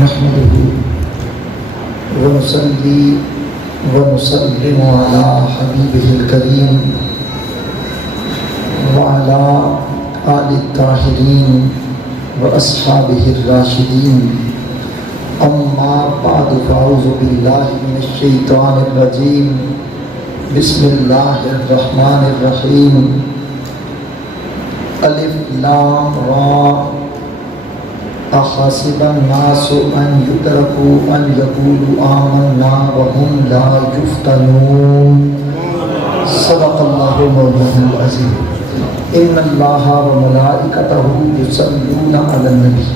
نحمده ونصلي ونسلم على حبيبه الكريم وعلى آل الطاهرين وأصحابه الراشدين أما بعد فأعوذ بالله من الشيطان الرجيم بسم الله الرحمن الرحيم الف لام را احسب الناس ان يتركوا ان يقولوا آمنا وهم لا يفتنون صدق الله مولانا العظيم ان الله وملائكته يصلون على النبي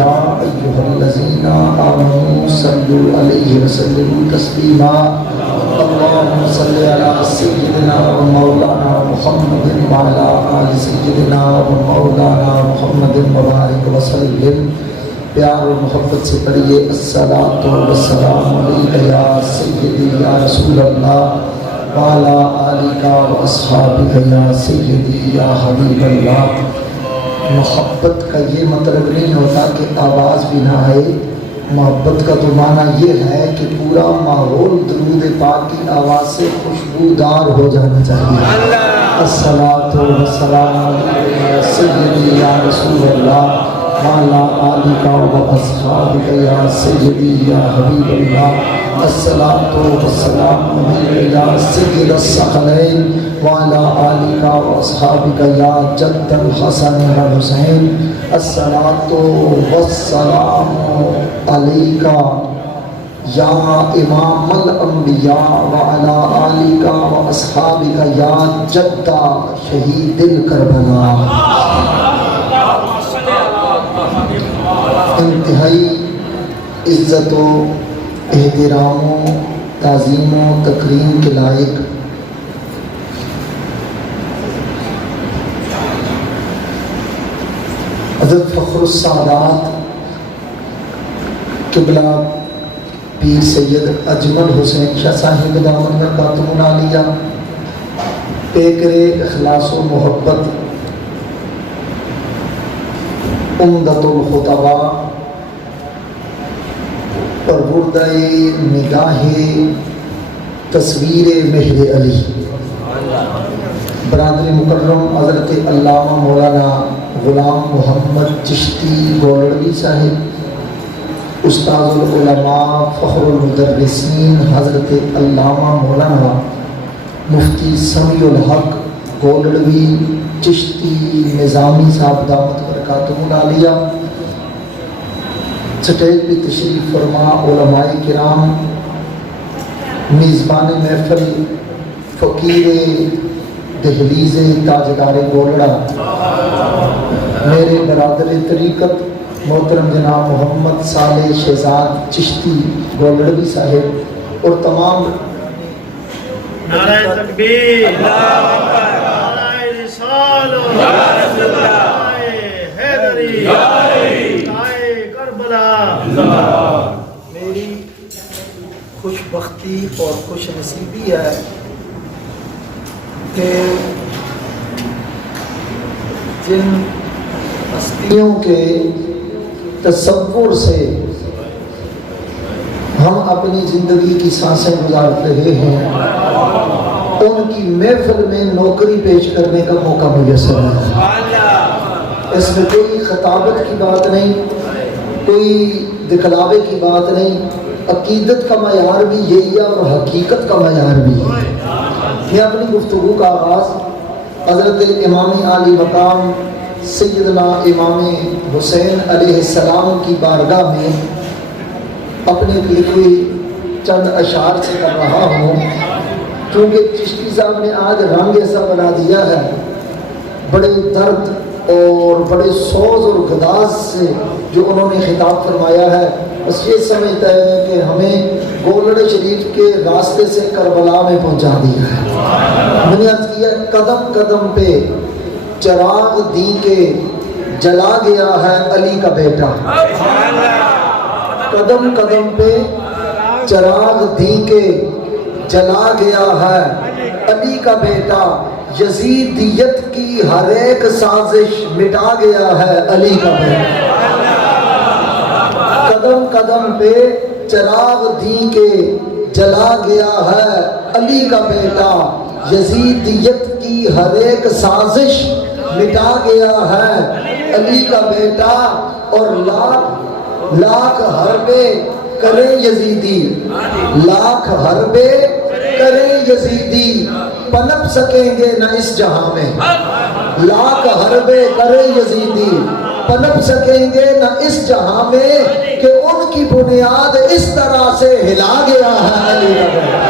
يا ايها الذين آمنوا صلوا عليه وسلموا تسليما اللهم صل على سيدنا ومولانا محمد وعلى آل سيدنا ومولانا محمد وبارك وسلم پیار و محبت سے پڑھیے الصلاۃ والسلام علیک یا سیدی یا رسول اللہ وعلى آلک واصحابک یا سیدی یا حبیب اللہ۔ محبت کا یہ مطلب نہیں ہوتا کہ آواز بھی نہ آئے، محبت کا تو معنی یہ ہے کہ پورا ماحول درود پاک کی آواز سے خوشبودار ہو جانا چاہیے۔ الصلاۃ والسلام علیک یا سیدی یا رسول اللہ وعلی آلک واصحابک یا سیدی یا حبیب اللہ۔ الصلاۃ والسلام علیک یا سید الثقلین وعلی آلک واصحابک یا جد الحسن والحسین۔ الصلاۃ والسلام علیک یا امام الانبیاء وعلی آلک واصحابک یا جد شہید کربلا۔ انتہائی عزت و احترام و تعظیم و تکریم کے لائق حضرت فخر السادات قبلہ پیر سید اجمل حسین شاہ صاحب دامن برکاتہ عالیہ پیکر اخلاص و محبت عمدۃ الخطباء پروردہ نگاہ تصویر مہر علی برادر مکرم حضرت علامہ مولانا غلام محمد چشتی گولڑوی صاحب، استاد العلماء فخر المدرسین حضرت علامہ مولانا مفتی سمیع الحق گولڑوی چشتی نظامی صاحب دامت برکاتہ عالیہ، سٹیج پہ تشریف فرما علماء کرام، میزبان محفل فقیر دہلیز تاجدار گولڑا، میرے برادر طریقت محترم جناب محمد صالح شہزاد چشتی گولڑوی صاحب، اور تمام نعرہ تکبیر، اللہ اکبر، نعرہ رسالت، یا رسول اللہ، حیدری، کربلا۔ میری خوش بختی اور خوش نصیبی ہے کہ جن ہستیوں کے تصور سے ہم اپنی زندگی کی سانسیں گزار رہے ہیں، ان کی محفل میں نوکری پیش کرنے کا موقع میسر ہے۔ اس میں کوئی خطابت کی بات نہیں، کوئی دکھلاوے کی بات نہیں، عقیدت کا معیار بھی یہی ہے اور حقیقت کا معیار بھی ہے۔ میں اپنی گفتگو کا آغاز حضرت امام عالی مقام سیدنا امام حسین علیہ السلام کی بارگاہ میں اپنے لکھی چند اشعار سے کر رہا ہوں، کیونکہ چشتی صاحب نے آج رنگ ایسا بنا دیا ہے، بڑے درد اور بڑے سوز اور گداز سے جو انہوں نے خطاب فرمایا ہے، بس یہ سمجھتا ہے کہ ہمیں گولڑ شریف کے راستے سے کربلا میں پہنچا دیا ہے۔ میں نے عرض کیا قدم قدم پہ چراغ دی کے جلا گیا ہے علی کا بیٹا، قدم قدم پہ چراغ دی کے جلا گیا ہے علی کا بیٹا، یزیدیت کی ہر ایک سازش مٹا گیا ہے علی کا بیٹا۔ قدم قدم پہ چراغ دی کے جلا گیا ہے علی کا بیٹا، یزیدیت کی ہر ایک سازش مٹا گیا ہے علی کا بیٹا، اور لاکھ لاکھ حربے کریں یزیدی، لاکھ حربے کریں یزیدی، پنپ سکیں گے نہ اس جہاں میں، لاکھ حربے کریں یزیدی، پنپ سکیں گے نہ اس جہاں میں، کہ ان کی بنیاد اس طرح سے ہلا گیا ہے علی کا بیٹا،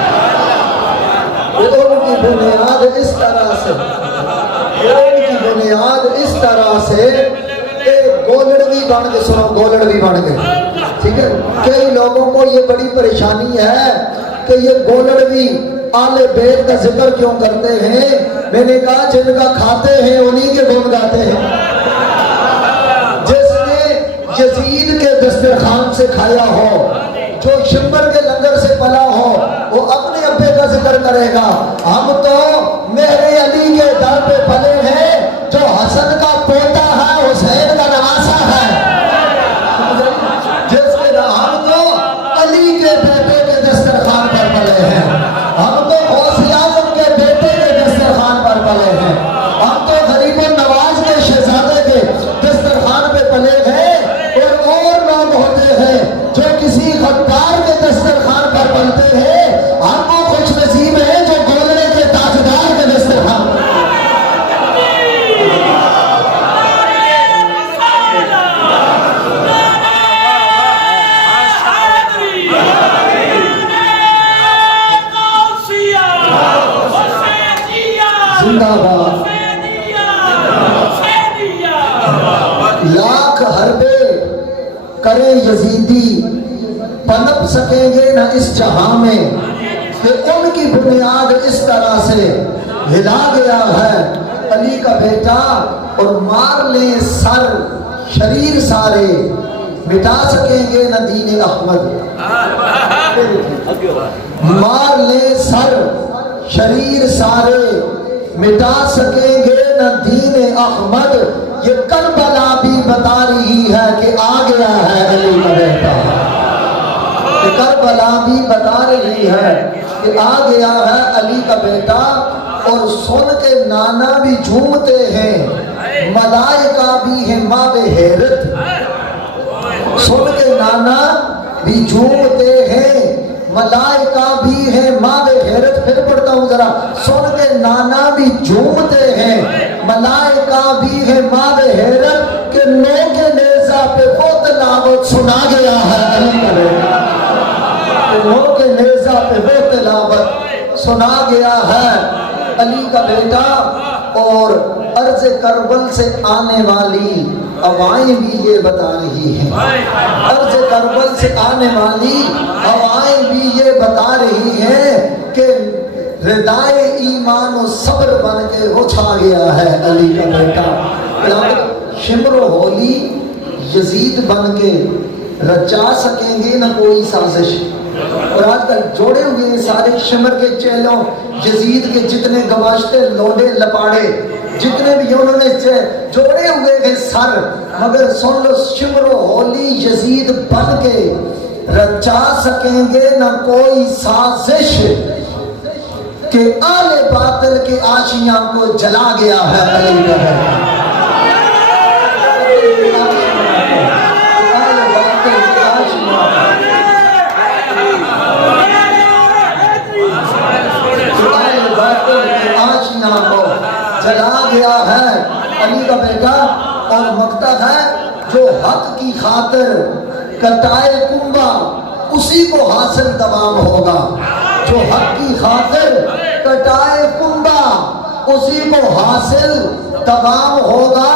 ان کی بنیاد اس طرح سے، ان کی بنیاد اس طرح سے کہ گولڑوی بن کے، سنو گولڑوی بن کے، ٹھیک ہے، کئی لوگوں کو یہ بڑی پریشانی ہے کہ یہ گولڑوی آل بیت کا ذکر کیوں کرتے ہیں؟ میں نے کہا جن کا کھاتے ہیں انہی کے گن گاتے ہیں، جس نے یزید کے دسترخوان سے کھایا ہو، جو شمبر کے لنگر سے پلا ہو، وہ اپنے ابے کا ذکر کرے گا، ہم تو میرے علی کے در پہ پلے ہیں، جو حسن کا پوتا ہے حسین کا نواسا ہے، جس کے ہم تو علی کے بیٹے کے دسترخوان پر پلے ہیں، ہم تو غوث اعظم کے بیٹے کے دسترخوان پر پلے ہیں، ہم تو غریب النواز کے شہزادے کے دسترخوان پہ پلے ہیں، اور لوگ ہوتے ہیں جو کسی غدار کے دسترخوان پر پلتے ہیں، ہم وہ خوش نصیب ہیں جو گولڑے کے تاجدار کے دسترخوان پر زندہ باد، لاکھ حربے کریں یزیدی، پنپ سکیں گے نہ اس جہاں میں، کہ ان کی بنیاد اس طرح سے ہلا گیا ہے علی کا بیٹا، اور مار لیں سر شریر سارے، مٹا سکیں گے نہ دین احمد، مار لیں سر شریر سارے، مٹا سکیں گے نہ دین احمد، یہ کربلا بھی بتا رہی ہے کہ آ گیا ہے علی کا بیٹا، یہ کربلا بھی بتا رہی ہے کہ آ گیا ہے علی کا بیٹا، اور سن کے نانا بھی جھومتے ہیں، ملائکہ بھی ہیں ماں حیرت، سن کے نانا بھی جھومتے ہیں، ملائکہ بھی ہیں ماں حیرت، پھر پڑھتا ہوں ذرا، سن کے نانا بھی جھومتے ہیں، ملائکہ بھی ہیں ماں حیرت، کہ نو کے نیزہ پہ وہ تلاوت سنا گیا ہے علی کا بیٹا، کہ نو کے نیزہ پہ وہ تلاوت سنا گیا ہے علی کا بیٹا، اور عرض کربل سے آنے والی ہوائیں بھی یہ بتا رہی ہیں، عرض کربل سے آنے والی ہوائیں بھی یہ بتا رہی ہیں کہ ردائے ایمان و صبر بن کے وہ چھا گیا ہے علی کا بیٹا، شمر و ہولی یزید بن کے رچا سکیں گے نہ کوئی سازش، اور آج کل جوڑے ہوئے ہیں سارے شمر کے چیلوں، یزید کے جتنے گواشتے لوڈے لپاڑے جتنے بھی انہوں نے جوڑے ہوئے ہیں سر، مگر سن لو شمر و ہولی یزید بن کے رچا سکیں گے نہ کوئی سازش، کہ آل باطل کے آشیاں کو جلا گیا ہے علی کا بیٹا، جلا گیا ہے علی کا بیٹا، اور مقتد ہے جو حق کی خاطر کٹائے کنبہ اسی کو حاصل تمام ہوگا، جو حق کی خاطر کٹائے کنبہ اسی کو حاصل تمام ہوگا،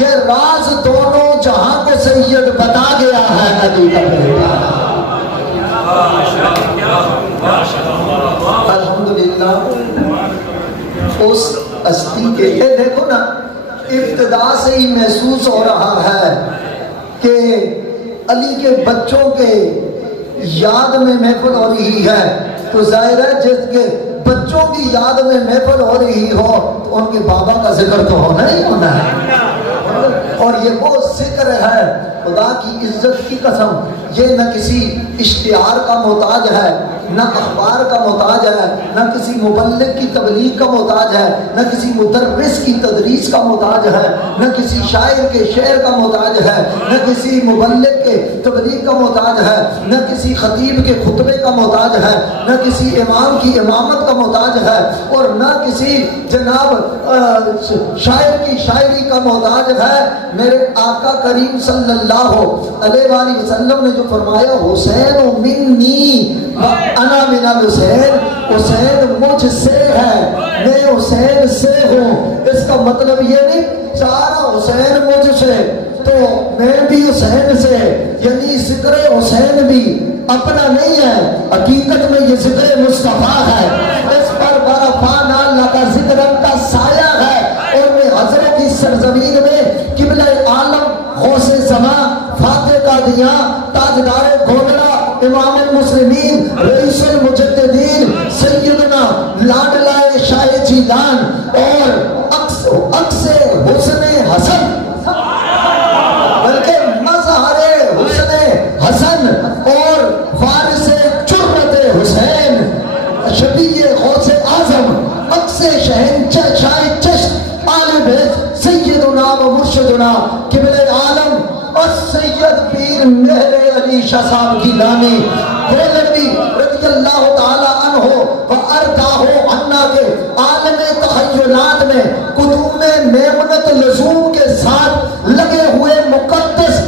یہ راز دونوں جہاں کو سید بتا گیا ہے علی کا بیٹا، الحمدللہ۔ اس ہستی کے لیے دیکھو نا، ابتدا سے ہی محسوس ہو رہا ہے کہ علی کے بچوں کے یاد میں محفل ہو رہی ہے، تو ظاہر ہے جس کے بچوں کی یاد میں محفل ہو رہی ہو تو ان کے بابا کا ذکر تو ہونا ہی ہونا ہے، اور یہ وہ ذکر ہے خدا کی عزت کی قسم، یہ نہ کسی اشتہار کا محتاج ہے، نہ اخبار کا محتاج ہے، نہ کسی مبلغ کی تبلیغ کا محتاج ہے، نہ کسی مدرس کی تدریس کا محتاج ہے، نہ کسی شاعر کے شعر کا محتاج ہے، نہ کسی مبلغ کے تبلیغ کا محتاج ہے، نہ کسی خطیب کے خطبے کا محتاج ہے، نہ کسی امام کی امامت کا محتاج ہے، اور نہ کسی جناب شاعر کی شاعری کا محتاج ہے۔ میرے آقا کریم صلی اللہ علیہ وآلہ وسلم نے جو فرمایا حسین منی انا من الحسین، حسین مجھ سے ہے، میں حسین سے ہوں۔ اس کا مطلب یہ نہیں سارا حسین مجھ سے تو میں بھی حسین سے، یعنی ذکر حسین بھی اپنا نہیں ہے، حقیقت میں یہ ذکر مصطفیٰ ہے۔ اس پر برفانا لگا ذکر کا سایہ ہے، اور میں حضرت کی سرزمین میں قبلہ عالم غوث زمان فاتح قادیاں تاجدار گھوگڑا امام المسلمین رئیس المجددین سیدنا لاڈلائے شاہ جیلان اور عکس حسن حسن بلکہ مظہر حسن حسن اور وارث جرت حسین شبیہ غوث اعظم عکس شاہ چشت آل بیت سیدنا و مرشدنا قبلہ عالم اور سید پیر مہر علی شاہ صاحب گیلانی دہلوی رضی اللہ تعالی عنہ و ارضاہ عنا کے عالم تخیلات میں قدوم میمنت لزوم کے ساتھ لگے ہوئے مقدس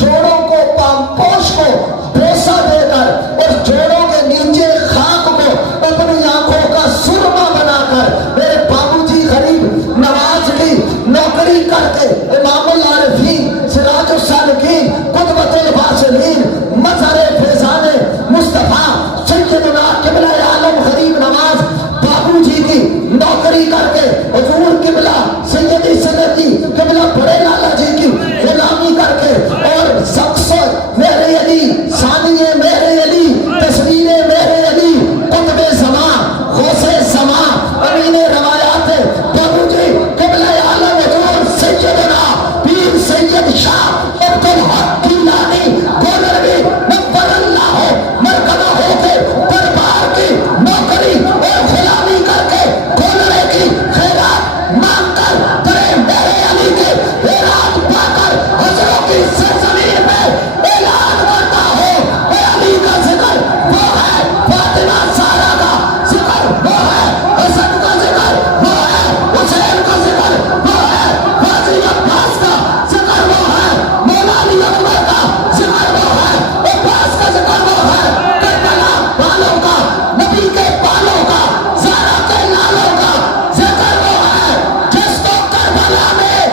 جوڑوں کو پامپوش کو بوسہ دے کر اور جوڑوں کے نیچے خاک کو اپنی آنکھوں کا سرما بنا کر میرے بابو جی غریب نواز کی نوکری کر کے امام العارفین سراج السالکین قدوۃ الواصلین مظہر فیضان مصطفیٰ سیدنا قبلہ عالم غریب نواز بابو جی کی نوکری کر کے حضور قبلہ سیدی سنتی قبلہ بڑے لالا جی کی غلامی کر کے اور سقص میرے علی ثانیہ میرے علی تصویر میرے علی قطب زمان غوث زمان امین روایات بابو جی قبلہ عالم حضور سیدنا پیر سید شاہ عبد الحق گیلانی گولروی نبر اللہ مرکبہ ہو کے دربار کی نوکری اور غلامی کر کے گولرے کی خیرات مانگ کر درے میرے علی کے خیرات پا کر حضروں کی سرزمین میں اعلان کرتا ہو اے علی کا ذکر وہ ہے، فاطمہ زہرا کا ذکر وہ ہے، حسن کا ذکر وہ ہے، حسین کا ذکر وہ ہے، غازی عباس کا ذکر وہ ہے، مولا علی اکبر کا ذکر وہ ہے، عباس کا ذکر وہ ہے، کربلا والوں کا، نبی کے بالوں کا، زہرا کے لالوں کا ذکر وہ ہے، جس کو کربلا میں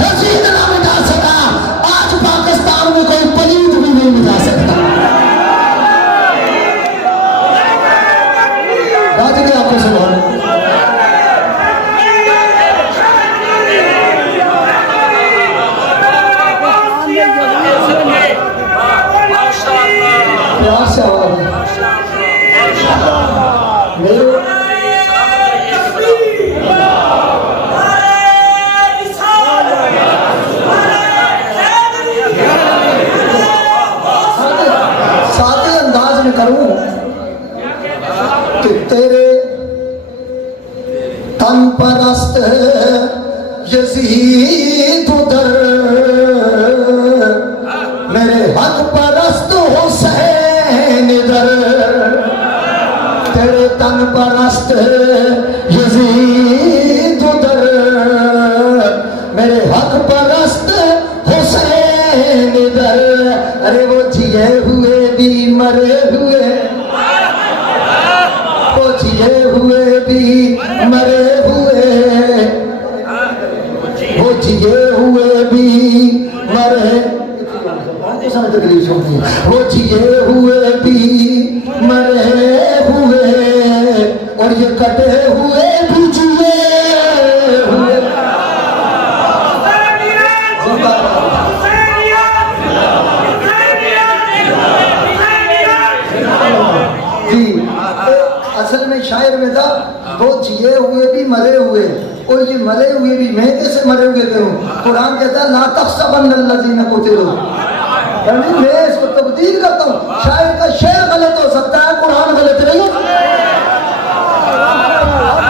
یزید نہ مٹا سکا آج پاکستان میں کوئی پلید بھی نہیں مٹا سکتا۔ بات نہیں آپ کو سبحان پیار سے آواز میرے سادے انداز میں کروں کہ تیرے تن پرست یزید ادھر میرے حق پرست حسین ادھر، تیرے تن پرست یزید ادھر میرے حق پرست حسین ادھر، ارے وہ جیے ہوئے بھی مرے ہوئے، وہ جیے ہوئے بھی مرے ہوئے، وہ جیے ہوئے بھی مرے، تکلیف ہوگی، وہ جیے ہوئے بھی مرے ہوئے اور یہ کٹے ہوئے بھی جیے ہوئے۔ جی اصل میں شاعر میں تھا وہ جیے ہوئے بھی مرے ہوئے، اور یہ مرے ہوئے بھی میں کیسے مرے ہوئے تھے ہوں؟ قرآن کہتا ہے لا تحسبن الذین قتلوا، یعنی میں اس کو تبدیل کرتا ہوں، شاعر کا شعر غلط ہو سکتا ہے، قرآن غلط نہیں ہے۔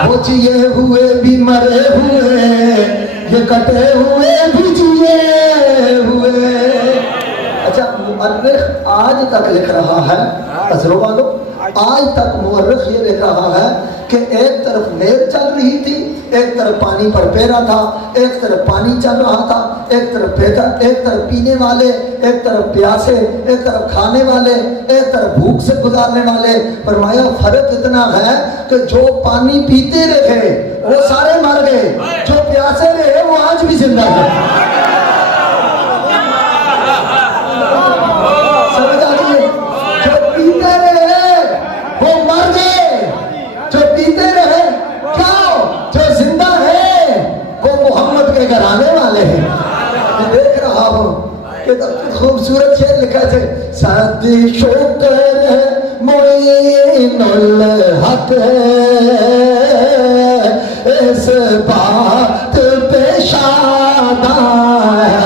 وہ جیے ہوئے بھی مرے ہوئے، یہ کٹے ہوئے بھی جیے ہوئے۔ اچھا مورخ آج تک لکھ رہا ہے، حضروں والو، آج تک مورخ یہ لکھ رہا ہے کہ ایک طرف نہر چل رہی تھی، ایک طرف پانی پر پیرا تھا، ایک طرف پانی چل رہا تھا، ایک طرف پینے والے، ایک طرف پیاسے، ایک طرف کھانے والے، ایک طرف بھوک سے گزارنے والے۔ فرمایا فرق اتنا ہے کہ جو پانی پیتے رہے وہ سارے مر گئے، جو پیاسے رہے وہ آج بھی زندہ ہے۔ سمجھ آ گئی؟ جو پیتے رہے وہ مر گئے، جو پیتے رہے کیا جو زندہ ہے وہ محمد کے گھرانے والے ہیں۔ میں دیکھ رہا ہوں کہ خوبصورت شعر لکھا ہے، سعد شکر معین الحق اس بات پہ شاداں ہے۔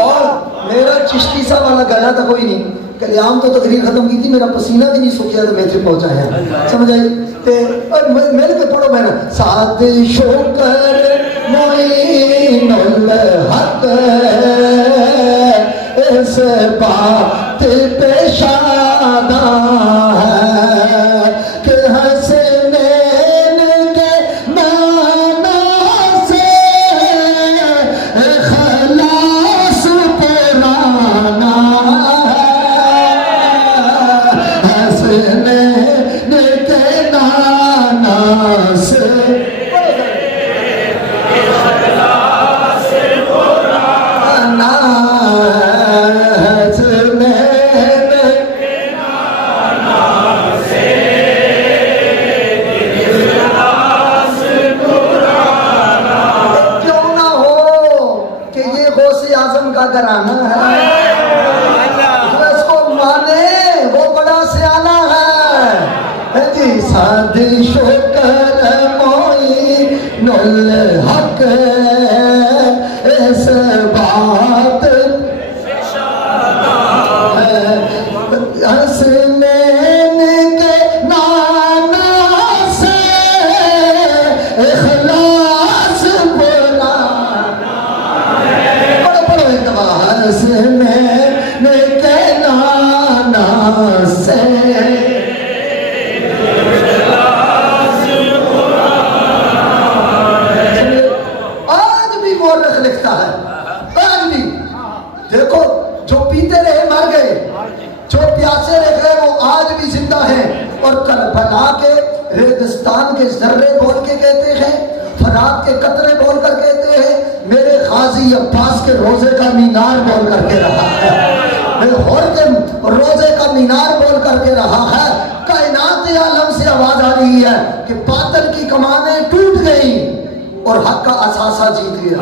اور میرا چشتی صاحب والا گایا تھا کوئی نہیں، کلیام تو تقریر ختم کی تھی، میرا پسینہ بھی نہیں سوکھیا تو میں پھر پہنچا ہے، سمجھ آئی؟ اور مل کے پڑھو میں نا، سعد شکر معین الحق اس بات پہ شاداں ہے کہ حسنین کے نانا سے خلاص پرانا ہے، حسنین کے نانا سے گھرانا ہے، جو اس کو مانے وہ بڑا سیانہ ہے جی۔ سعد شکر معین الحق اس بات ہے، حسنین کے نانا سے اخلاص بلانا ہے، حسنین کے نانا سے آج بھی مورخ لکھتا ہے، آج بھی دیکھو جو پیتے رہے مر گئے، جو پیاسے رہے وہ آج بھی زندہ ہیں۔ اور کربلا کے ریگستان کے ذرے بول کے کہتے ہیں، فرات کے قطرے بول کر کہتے ہیں، میرے غازی عباس کے روزے کا مینار بول کر کے رہا ہے، میرے ہور کے روزے کا مینار بول کر کے رہا ہے۔ کائنات عالم سے آواز آ رہی ہے کہ باطل کی کمانیں ٹوٹ گئیں اور حق کا اثاثہ جیت گیا۔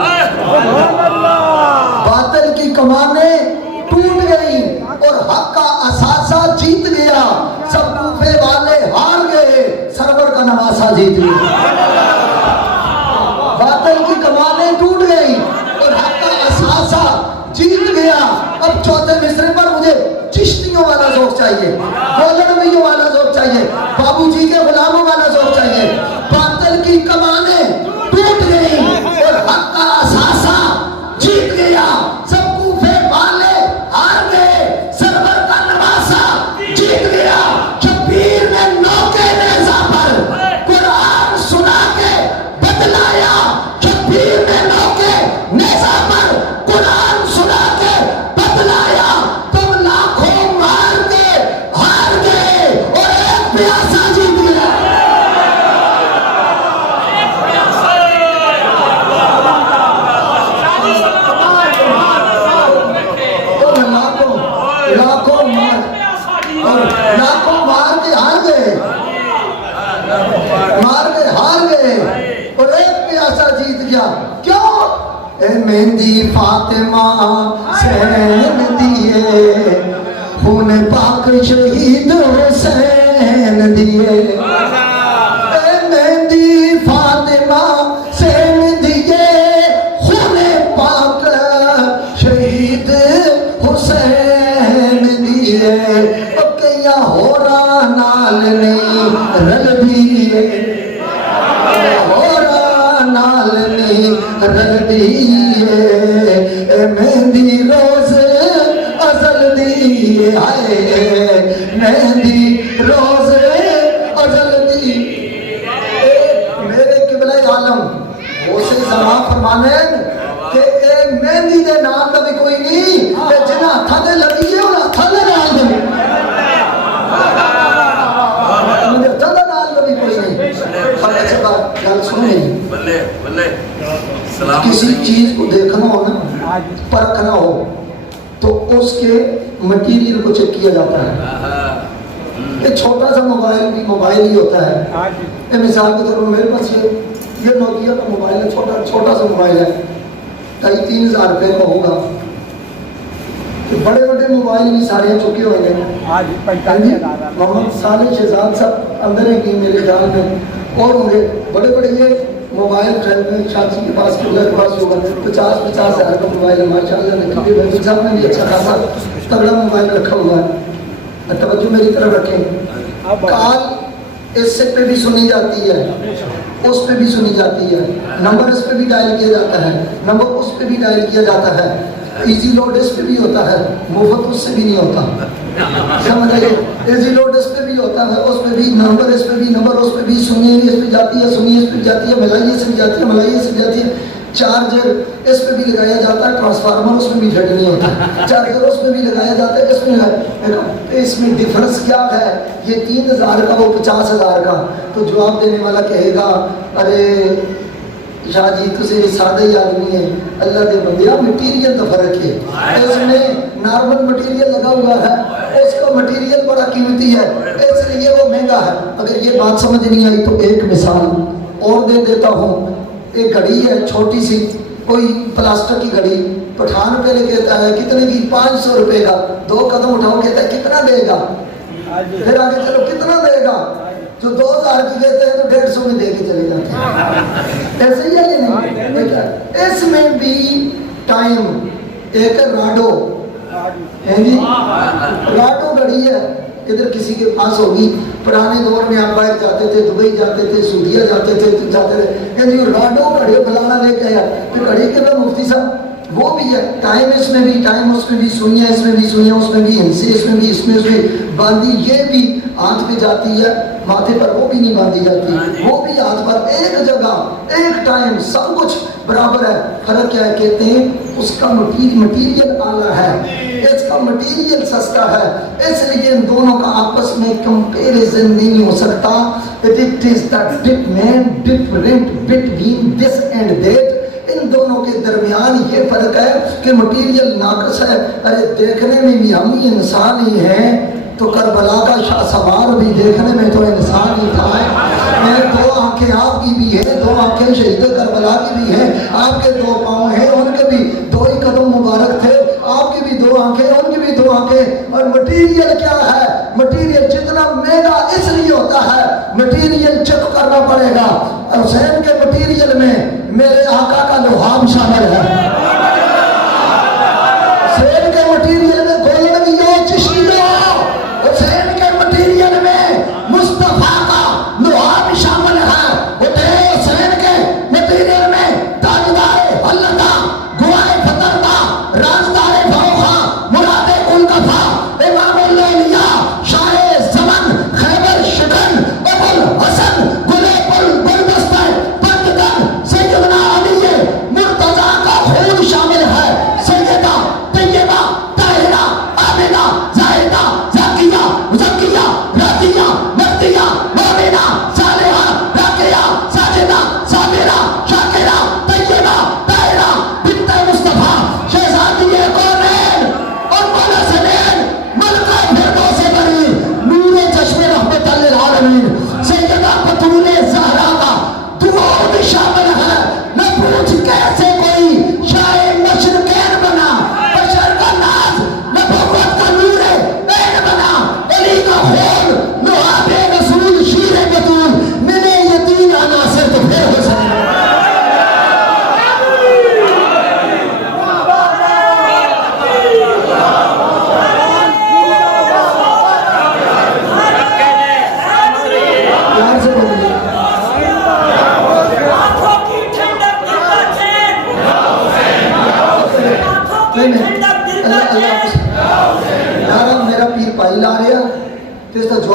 باطل کی کمانیں ٹوٹ گئیں اور حق کا اثاثہ جیت گیا، سب کوفے والے ہار گئے، سرور کا نواسہ جیت گیا۔ باطل کی کمانیں ٹوٹ گئی اور حق کا اثاثہ جیت گیا۔ اب چوتھے مصرے پر مجھے چشتیوں والا ذوق چاہیے، گولڑویوں والا ذوق چاہیے، بابو جی کے غلاموں والا ذوق چاہیے۔ باطل کی کمانیں ٹوٹ گئی اور حق کا اثاثہ جیت گیا، سب کوفے والے ہار گئے، سرور کا نواسہ جیت گیا۔ شبیر نے نوکے نیزہ پر قرآن سنا کے بدلایا، شبیر نے نوکے نیزہ پر قرآن سنا کے بدلایا۔ تم لاکھوں مار کے ہار گئے اور ایک پیاسا جیت گیا۔ لاکھوں مار کے ہار گئے، ہار گئے اور ایک پیاسا جیت گیا۔ کیوں؟ اے مہندی فاطمہ سین دیے، خون پاک شہید حسین دیے، اے مہندی فاطمہ رل دیے مہندی روز ازل دی ہے مہندی روز ازل دی میرے قبلہ عالم اسے زمان فرمانے کہ اے مہندی دے نام کا بھی کوئی نہیں کہ جنہ تھلے لگی ہے انہاں تھلے نال دے تھلے نال کا بھی کوئی نہیں خبر سے بات گل سنیں بلے بلے سلام کسی چیز کو دیکھنا ہو نا پرکھنا ہو تو اس کے مٹیریل کو چیک کیا جاتا ہے یہ چھوٹا سا موبائل بھی موبائل ہی ہوتا ہے یہ مثال کے طور پر میرے پاس یہ نوکیا کا موبائل ہے چھوٹا سا موبائل ہے 3,000 روپے کا ہوگا بڑے بڑے موبائل بھی سارے چکے ہوئے ہیں محمد صالح شہزاد صاحب اندر ہیں کہ میرے خیال میں اور ہوں گے بڑے بڑے یہ موبائل شاہجی کے پاس کے پاس ہوگا 50,000 کا موبائل ہے ماشاء اللہ نقیب بھائی صاحب نے بھی اچھا خاصا تگڑا موبائل رکھا ہوا ہے توجہ میری طرف رکھیں کال اس پہ بھی سنی جاتی ہے اس پہ بھی سنی جاتی ہے نمبر اس پہ بھی ڈائل کیا جاتا ہے نمبر اس پہ بھی ڈائل کیا جاتا ہے ایزی لوڈ اس پہ بھی ہوتا ہے مفت اس سے بھی نہیں ہوتا سمجھ آئیے ایزی لوڈ اس پہ بھی ہوتا ہے اس پہ بھی نمبر اس پہ بھی نمبر اس پہ بھی سنیے اس پہ جاتی ہے سنیے اس پہ جاتی ہے ملائیے سے بھی جاتی ہے ملائیے سے بھی جاتی ہے چارجر اس پہ بھی لگایا جاتا ہے ٹرانسفارمر اس میں بھی فٹ نہیں ہوتا چارجر اس پہ بھی لگایا جاتا ہے اس میں اس میں ڈفرنس کیا ہے یہ 3,000 کا وہ 50,000 کا تو جواب دینے والا کہے گا ارے شاہ جی تجھے سادہ ہی آدمی ہے اللہ دے بندیا مٹیریل تو فرق ہے اس میں نارمل مٹیریل لگا ہوا ہے اس کا مٹیریل بڑا قیمتی ہے اس لیے وہ مہنگا ہے اگر یہ بات سمجھ نہیں آئی تو ایک مثال اور دے دیتا ہوں ایک گھڑی ہے چھوٹی سی کوئی پلاسٹک کی گھڑی پٹھان پہ لے کہتا ہے کتنے کی 500 روپے کا 2 قدم اٹھاؤ کہتا ہے کتنا دے گا پھر آگے چلو کتنا دے گا جو 2,000 کی کہتے ہیں تو 150 میں دے کے چلے جاتے ہیں ایسے ہی ہے نہیں اس میں بھی ٹائم ایک راڈو ہے جی راڈو گھڑی ہے ادھر کسی کے پاس ہوگی پرانے دور میں آپ باہر جاتے تھے دبئی جاتے تھے سعودیہ جاتے تھے راڈو گھڑی فلانا لے کے آیا پھر گھڑی کے بعد مفتی صاحب وہ بھی ہے ٹائم اس میں بھی ٹائم اس میں بھی سنیا اس میں بھی سنیا اس میں بھی ہنسی اس میں بھی اس میں باندھی یہ بھی ہاتھ پہ جاتی ہے ماتھے پر وہ بھی نہیں باندھی جاتی وہ بھی ہاتھ پر ایک جگہ ایک ٹائم سب کچھ برابر ہے فرق کیا ہے کہتے ہیں اس کا مٹیریل اعلیٰ ہے اس کا مٹیریل سستا ہے اس لیے ان دونوں کا آپس میں کمپیریزن نہیں ہو سکتا it is the different between this and that ان دونوں کے درمیان یہ فرق ہے کہ مٹیریل ناقص ہے ارے دیکھنے میں بھی ہم ہی انسان ہی ہیں تو کربلا کا شاہ سوار بھی دیکھنے میں تو انسان ہی تھا 2 آنکھیں آپ کی بھی ہیں 2 آنکھیں شہید کربلا کی بھی ہیں آپ کے 2 پاؤں ہیں ان کے بھی 2 ہی قدم مبارک تھے آپ کی بھی 2 آنکھیں ان کی بھی 2 آنکھیں اور مٹیریل کیا ہے مٹیریل جتنا مہنگا اس لیے ہوتا ہے مٹیریل چیک کرنا پڑے گا حسین کے مٹیریل میں میرے آقا کا لحام شامل ہے حسین کے مٹیریل میں گولڈ بھی ہے چشتی بھی ہے حسین کے مٹیریل میں مصطفیٰ کا لحام شامل ہے حسین کے مٹیریل میں تاجدار حلقہ گوائے فتر کا رازدار فوخا مراد کل کفا امام اللیلیہ شاہ زمن خیبر شکن ابو الحسن گلے پل بلدستر پندگن سیدنا علی مرتضی کا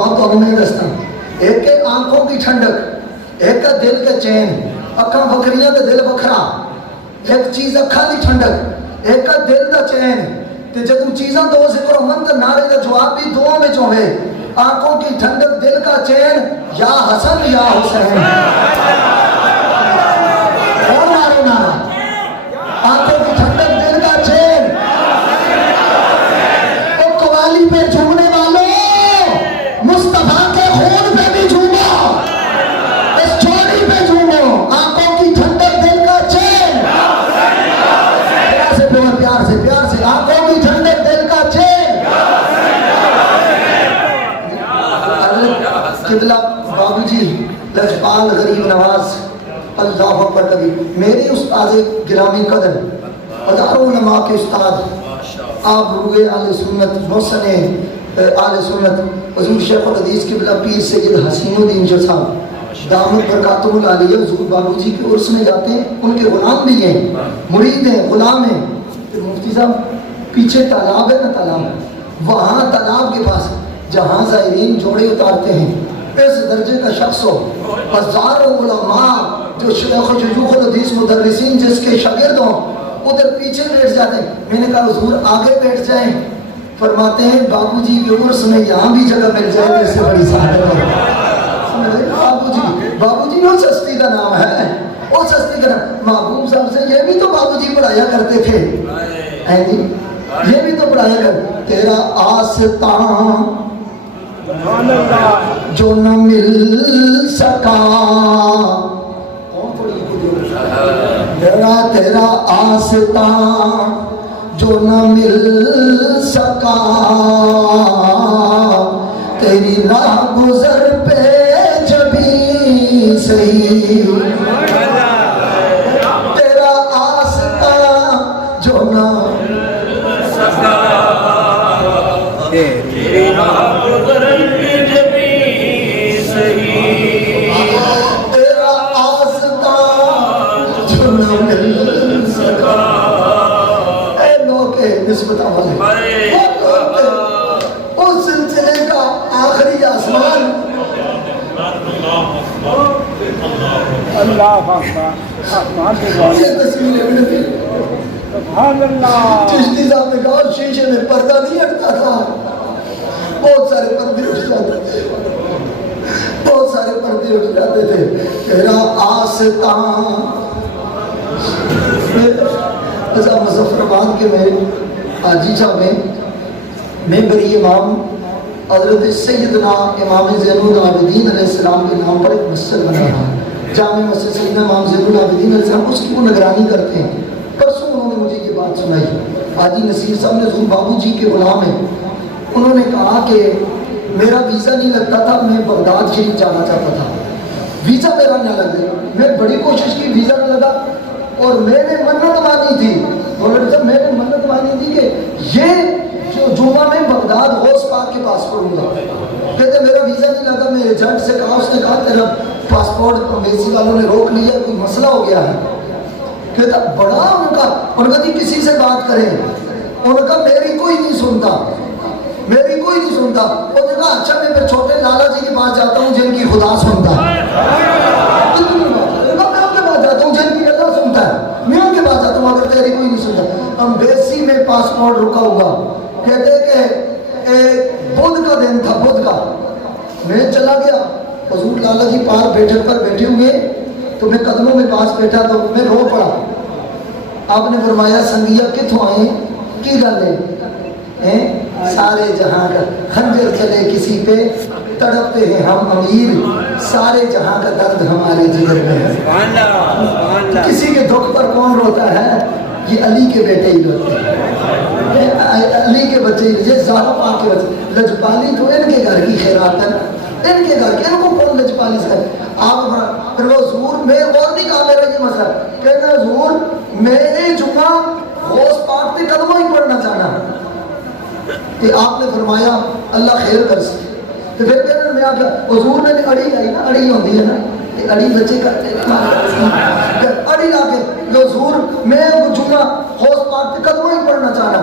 جواب تو نہیں دستا. ایک ہے آنکھوں کی ٹھنڈک, ایک ہے دل کے چین. اکھاں بکریاں تے دل بکھرا. ایک چیز اکھاں دی ٹھنڈک, ایک ہے دل دا چین. تے جدوں چیزاں دو ذکر ہون تے نعرے دا جواب بھی دوواں وچ ہوے. آنکھوں کی ٹھنڈک دل کا چین, یا حسن یا حسین. اور مارو نعرہ, آنکھوں کی ٹھنڈک دل کا چین. تو قوالی پہ جھومنے والوں, مصطفیٰ کے خون پہ بھی جھومو, اس چوری پہ جھومو. آنکھوں کی ٹھنڈک دل کا چین. پیار سے پیار, پیار سے پیار سے. آنکھوں کی ٹھنڈک دل کا چین. قبلہ بابو جی لجپال غریب نواز, اللہ اکبر کبھی. میرے استاد گرامی قدر, ہزاروں علماء کے استاد, آپ روئے آل سنت, محسن آل سنت, حضور شیخ الحدیث قبلہ پیر سید حسین الدین شاہ صاحب دامت برکاتہ العالیہ. حضور بابو جی کے عرس میں جاتے ہیں, ان کے غلام بھی ہیں, مرید ہیں, غلام ہیں. پھر مفتی صاحب پیچھے تالاب ہے نا, تالاب, وہاں تالاب کے پاس جہاں زائرین جوڑے اتارتے ہیں, اس درجے کا شخص ہو, ہزاروں علماء جو شیخ شیوخ الحدیث مدرسین جس کے شاگرد ہوں, ادھر پیچھے بیٹھ جاتے ہیں. میں نے کہا حضور آگے بیٹھ جائیں. فرماتے ہیں بابو جی کے عرس میں یہاں بھی جگہ مل جائے تو اس سے بڑی سعادت ہے. بابو جی وہ سستی کا نام ہے, وہ سستی کا نام. محبوب صاحب سے یہ بھی تو بابو جی پڑھایا کرتے تھے, جی یہ بھی تو پڑھایا کرتے. تیرا آستان جو نہ مل سکا, تیرا آستان جو نہ مل سکا, تیری راہ گزر پہ جبھی صحیح. تیرا آستان جو نہ مل سکا, تیری راہ گزر پہ جبھی صحیح. تیرا آستان جو نہ مل سکا. اے لوگ نسبت والے, اس سلسلے کا آخری آسمان. یہ تصویر ابن چشتی صاحب نے کہا شیشے میں پردہ نہیں ہٹتا تھا, بہت سارے پردے اٹھ جاتے تھے, بہت سارے پردے اٹھ جاتے تھے. تیرا آستان. ایسا مظفر آباد کے میں حاجی صاحب میں بری امام حضرت سیدنا امام زین العابدین علیہ السلام کے نام پر ایک مسجد بنا رہا ہے, جامع مسجد سیدنا امام زین العابدین علیہ السلام, اس کی وہ نگرانی کرتے ہیں. پرسوں انہوں نے مجھے یہ بات سنائی. حاجی نصیر صاحب نے حضور بابو جی کے غلام ہیں, انہوں نے کہا کہ میرا ویزا نہیں لگتا تھا, میں بغداد شریف جانا چاہتا تھا, ویزا میرا نہ لگ گیا. میں بڑی کوشش کی, ویزا نہ لگا, اور میں نے منت مانی تھی, میں نے منت مانی تھی کہ یہ جو جمعہ میں بغداد غوث پاک کے پاس پڑھوں گا. کہتے میرا ویزا نہیں لگا. میں ایجنٹ سے کہا, اس نے کہا تیرا پاسپورٹ امبیسی والوں نے روک لیا, کوئی مسئلہ ہو گیا ہے. کہتا بڑا ان کا کسی سے بات کریں, ان کا میری کوئی نہیں سنتا, میری کوئی نہیں سنتا. وہ نے کہا اچھا میں پھر چھوٹے لالا جی کے پاس جاتا ہوں جن کی خدا سنتا ہے. میں ان کے پاس جاتا ہوں جن کی اللہ سنتا ہے, میں ان کے پاس جاتا ہوں اگر تیری کوئی نہیں سنتا. امبیسی میں پاسپورٹ رکا ہوا. کہتے کہ بدھ کا دن تھا, بدھ کا. میں چلا گیا, حضور لالا جی پار بیٹھک پر بیٹھے ہوئے, تو میں قدموں میں پاس بیٹھا تو میں رو پڑا. آپ نے فرمایا سنگیا کتوں آئے, کی گل ہے, سارے جہاں کا خنجر چلے کسی پہ, تڑپتے ہیں ہم امیر, سارے جہاں کا درد ہمارے جگر میں ہے. کسی کے دکھ پر کون روتا ہے, یہ علی کے بیٹے ہی روتے ہیں, علی کے بچے, یہ زہرا پاک کے بچے. لجپالی تو ان کے گھر کی خیرات ہے, ان کے گھر کے, ان کو کون لجپالی سے. آپ پھر وہ حضور میں اور نہیں کہا میرا یہ مسئلہ, کہنا حضور میں جمعہ غوث پاک پہ قدموں ہی پڑھنا چاہنا. کہ آپ نے فرمایا اللہ خیر کر سکے. تو پھر کہنا میں آپ حضور نے اڑی لائی نا, اڑی ہوتی ہے نا, اڑی بچے کرتے ہیں, اڑی لا کے حضور میں جمعہ غوث پاک پہ قدموں ہی پڑھنا چاہنا.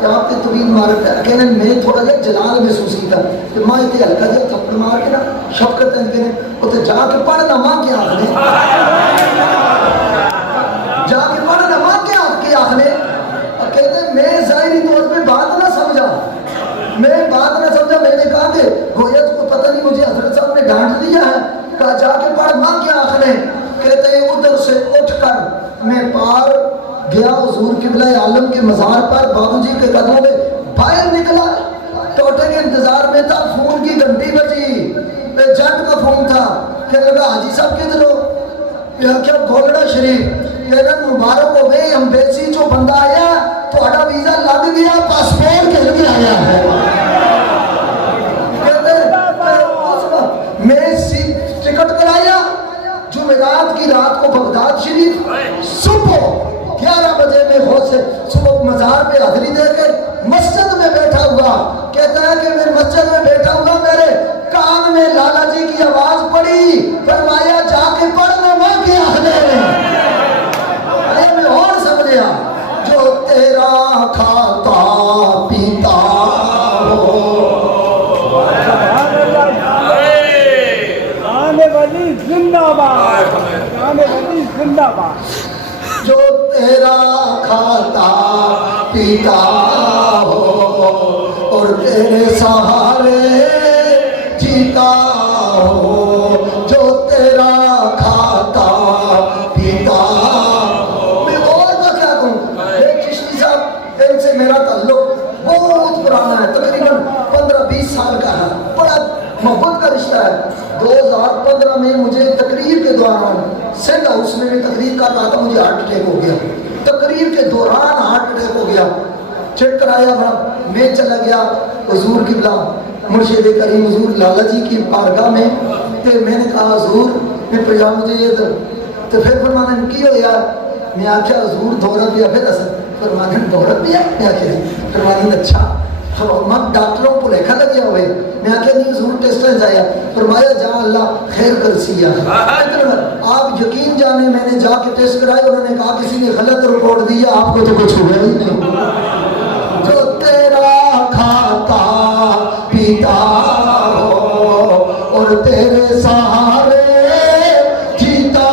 کہ آپ کے مرید مارتا ہے کہنے میں تھوڑا جا جلال محسوس کیتا کہ ماں اتنے ہلکا جا تھپڑ مار کے نا شفقت کہنے اتنے جا کے پڑھنا ماں کیا آخنے جا کے پڑھنا ماں کیا آخنے کہتے ہیں میں ظاہری طور پہ بات نہ سمجھا میں نے کہا کہ گویا کو پتہ نہیں مجھے حضرت صاحب نے ڈانٹ دیا ہے کہا جا کے پڑھ ماں کیا آخنے کہتے ہیں ادھر سے اٹھ کر میں پار گیا حضور قبلہ عالم کے مزار پر بابو جی کے قدموں میں باہر نکلا ٹوٹے کے انتظار میں تھا فون کی گھنٹی بجی جٹ کا فون تھا کہنے لگا حاجی صاحب کدھر ہو کیا گھوگڑا شریف کہنا مبارک ہو گئی ہم بیسی جو بندہ آیا تو اڈا ویزا لگ گیا پاسپورٹ کے لیے آیا ہے میں ٹکٹ کرایا جمعرات کی رات کو بغداد شریف صبح 11 بجے میں ہوش سے صبح مزار پہ حاضری دے کے مسجد میں بیٹھا ہوا کہتا ہے کہ میں مسجد میں بیٹھا ہوا میرے کان میں لالا جی کی آواز پڑی فرمایا جا کے پڑھنے ماں کے آخنے میں اور سمجھا جو تیرا کھاتا پیتا ہو زندہ باد جو تیرا کھاتا پیتا ہو اور تیرے سہارے جیتا ہو جو تیرا کھاتا پیتا ہو میں اور کا کیا کہوں ایک چشتی صاحب ان سے میرا تعلق بہت پرانا ہے تقریباً 15-20 سال کا ہے بڑا محبت کا رشتہ ہے 2015 میں مجھے تقریر کے دوران سینڈ ہاؤس میں تقریر کر رہا تھا مجھے ہارٹ اٹیک ہو گیا تقریر کے دوران ہارٹ اٹیک ہو گیا چیک کرایا میں چلا گیا حضور قبلہ مرشد کریم حضور لالا جی کی بارگاہ میں تو میں نے کہا حضور میں پجام مجھے یہ تو پھر فرمانا کی ہو یار میں آخیا حضور دورت بھی پھر اثر فرمانا دورت بھی ہے میں آخیا فرمانا اچھا ڈاکٹروں کو لکھا لگیا ہوئے میں آخیا نہیں حضور ٹیسٹ جایا فرمایا جا اللہ خیر کر سیا آپ یقین جانے میں نے جا کے ٹیسٹ کرائے انہوں نے کہا کسی نے غلط رپورٹ دیا آپ کو تو کچھ ہوا ہی نہیں جو تیرا کھاتا پیتا ہو اور تیرے سہارے جیتا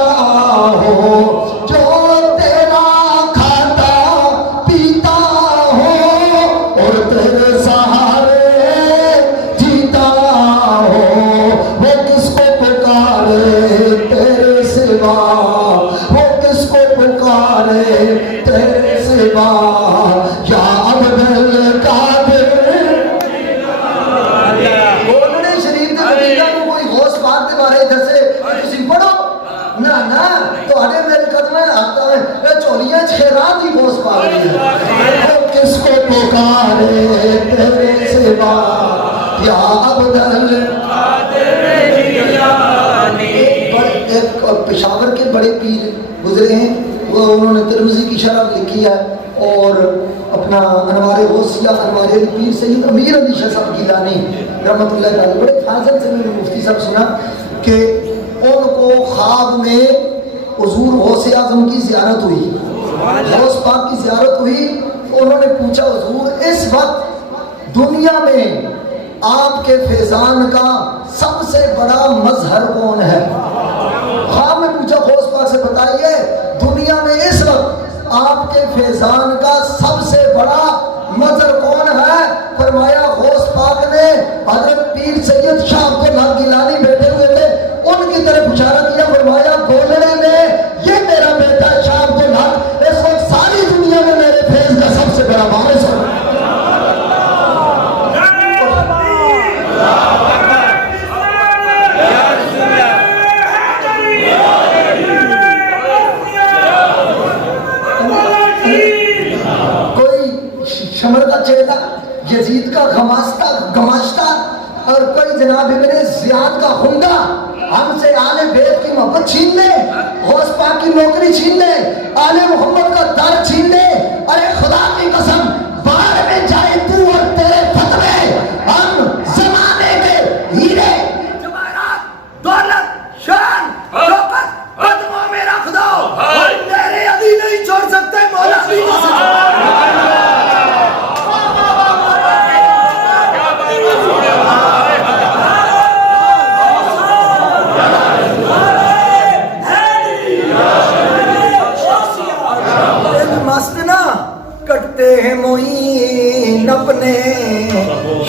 ہو جو تیرا کھاتا پیتا ہو اور تیرے سہارے جیتا ہو وہ کس کو پکارے تیرے سوا وہ کس کو پکارے تیرے سوا یا عبدالقادر بولنے شریف کے قبیلہ کو کوئی غوث پاک کے بارے دسے تسی پڑھو نہ تھوڑے میرے قدمیں آتا ہے میں چولیاں چھیران کی غوث پاک رہی ہے وہ کس کو پکارے تیرے سوا یا عبدالقادر جیلانی ایک پشاور کے بڑے پیر گزرے ہیں وہ انہوں نے ترمذی کی شرح لکھی ہے اور اپنا انوار غوثیہ انوار پیر سید امیر علی شاہ صاحب گیلانی رحمۃ اللہ علیہ بڑے فاضل سے میں نے مفتی صاحب سنا کہ ان کو خواب میں حضور غوث اعظم کی زیارت ہوئی غوث پاک کی زیارت ہوئی انہوں نے پوچھا حضور اس وقت دنیا میں آپ کے فیضان کا سب سے بڑا مظہر کون ہے خواب میں پوچھا غوث پاک سے بتائیے دنیا میں اس وقت آپ کے فیضان کا سب سے بڑا مظہر کون ہے فرمایا غوث پاک نے حضرت پیر سید شاہ عبداللہ گیلانی بیٹھے ہوئے تھے ان کی طرف اشارہ کیا فرمایا گولڑے میں یہ میرا بیٹا شاہ عبداللہ اس وقت ساری دنیا میں میرے فیض کا سب سے بڑا وارث ہے شمر کا چہرہ یزید کا گماشتہ اور کوئی جناب ابن زیاد کا خندہ ہم سے آل بیت کی محبت چھین لے غوث پاک کی نوکری چھین لے آل محمد کا در چھین لے ارے خدا کی قسم باہر میں جائے تو اور تیرے فتوے ہم زمانے میں ہیرے جواہرات دولت شان شوکت قدموں میں رکھ دو اور تیرے علی نہیں چھوڑ سکتے مولا علی